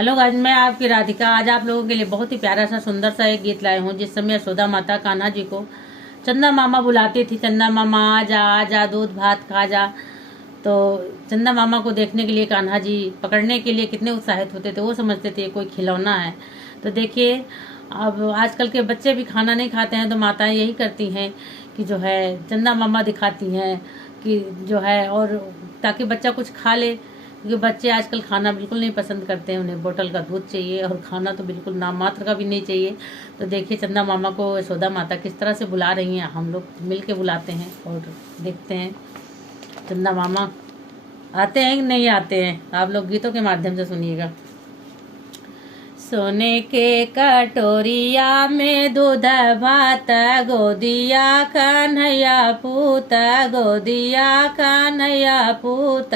Hello guys, मैं आपकी राधिका। आज आप लोगों के लिए बहुत ही प्यारा सा सुंदर सा एक गीत लाए हूँ। जिस समय यशोदा माता कान्हा जी को चंदा मामा बुलाती थी, चंदा मामा आ जा दूध भात खा जा, तो चंदा मामा को देखने के लिए कान्हा जी पकड़ने के लिए कितने उत्साहित होते थे। वो समझते थे कोई खिलौना है। तो देखिए, अब आजकल के बच्चे भी खाना नहीं खाते हैं, तो माताएं यही करती हैं कि जो है चंदा मामा दिखाती हैं कि जो है, और ताकि बच्चा कुछ खा ले, क्योंकि बच्चे आजकल खाना बिल्कुल नहीं पसंद करते हैं। उन्हें बोतल का दूध चाहिए और खाना तो बिल्कुल नाम मात्र का भी नहीं चाहिए। तो देखिए चंदा मामा को यशोदा माता किस तरह से बुला रही हैं। हम लोग मिल के बुलाते हैं और देखते हैं चंदा मामा आते हैं कि नहीं आते हैं। आप लोग गीतों के माध्यम से सुनिएगा। सोने के कटोरिया में दूध भात, गोदिया कन्हैया पूत, गोदिया कन्हैया पूत।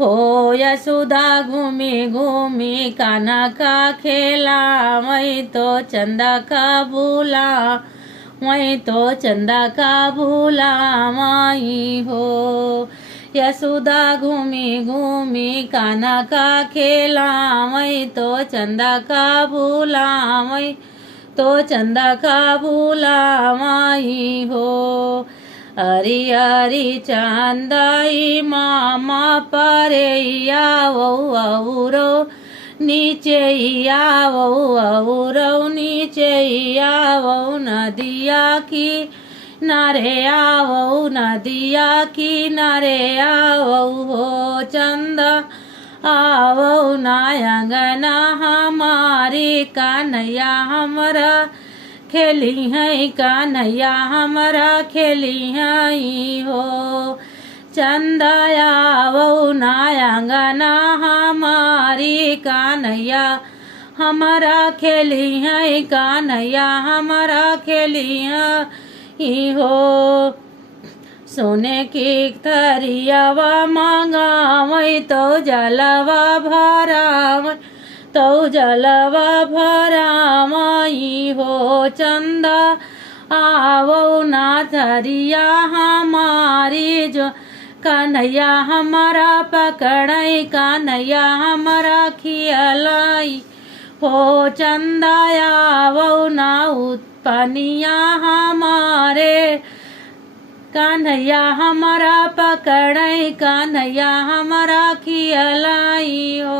हो यशोदा घूमी घूमी कान्हा का खेला, वही तो चंदा का भूला, वही तो चंदा का भूला माई हो। यशोदा घूमी घूमी कान्हा का खेला, वही तो चंदा का भूला, वही तो चंदा का भूला माई हो। हरी हरी चांदाई मामा परे आवरो नीचे आवरो नीचे आवो नदिया की नारे आवो नदिया की नारे आवो हो चंदा आवो नायंगना हमारी कान्हैया हमारा खेली है, कान्हैया हमारा खेली है हो। चंदा आवो नायंगना हमारी कान्हैया हमारा खेली है, कान्हैया हमारा खेली है हो। सोने की थरियावा मांगा, वही तो जलवा भरा, तो जलवा भरा माई हो। चंदा आवो ना थरिया हमारी जो कान्हैया हमारा पकड़ाई, कान्हैया हमारा खियालाई हो। चंदा आवो ना उत्पनिया हमारे कान्हैया हमारा पकड़ाई, कान्हैया हमारा खियालाई हो।